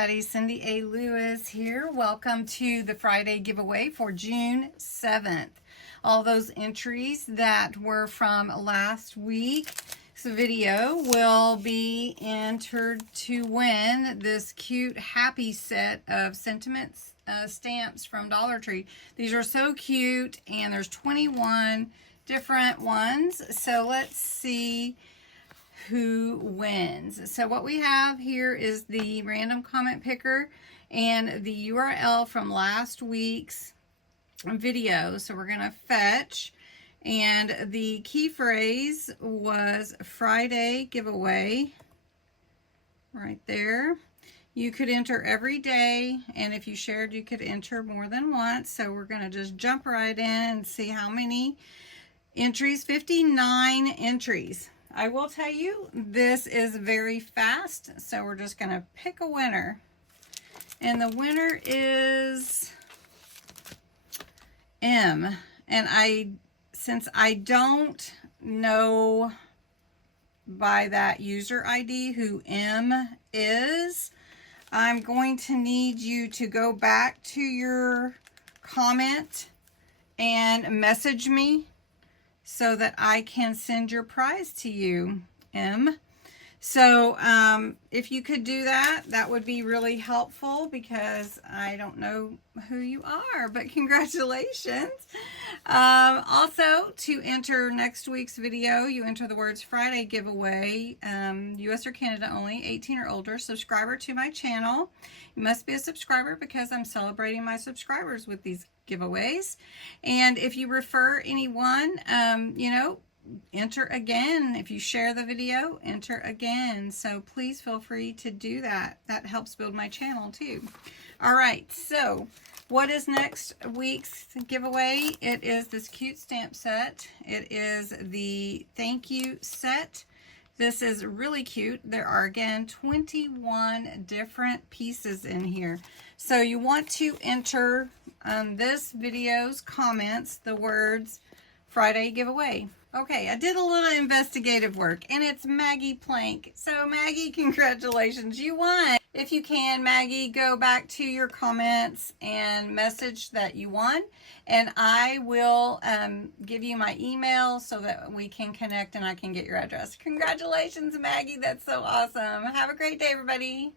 everybody, CindyALewis here. Welcome to the Friday giveaway for June 7th. All those entries that were from last week's video will be entered to win this cute happy set of sentiments stamps from Dollar Tree. These are so cute, and there's 21 different ones. So let's see who wins. So what we have here is the random comment picker and the URL from last week's video. So we're going to fetch, and the key phrase was Friday giveaway right there. You could enter every day, and if you shared, you could enter more than once. So we're going to just jump right in and see how many entries. 59 entries. I will tell you, this is very fast, so we're just going to pick a winner. And the winner is M. And since I don't know by that user ID who M is, I'm going to need you to go back to your comment and message me so that I can send your prize to you, M. So if you could do that, that would be really helpful because I don't know who you are, but congratulations. Also, to enter next week's video, you enter the words Friday giveaway, US or Canada only, 18 or older, subscriber to my channel. You must be a subscriber because I'm celebrating my subscribers with these giveaways. And if you refer anyone, enter again. If you share the video, enter again. So please feel free to do that. That helps build my channel too. All right, so what is next week's giveaway? It is this cute stamp set. It is the thank you set. This is really cute. There are, again, 21 different pieces in here. So you want to enter this video's comments the words Friday giveaway. Okay, I did a little investigative work, and it's Maggie Plank. So Maggie, congratulations, you won. If you can, Maggie, go back to your comments and message that you won, and I will give you my email so that we can connect and I can get your address. Congratulations, Maggie. That's so awesome. Have a great day, everybody.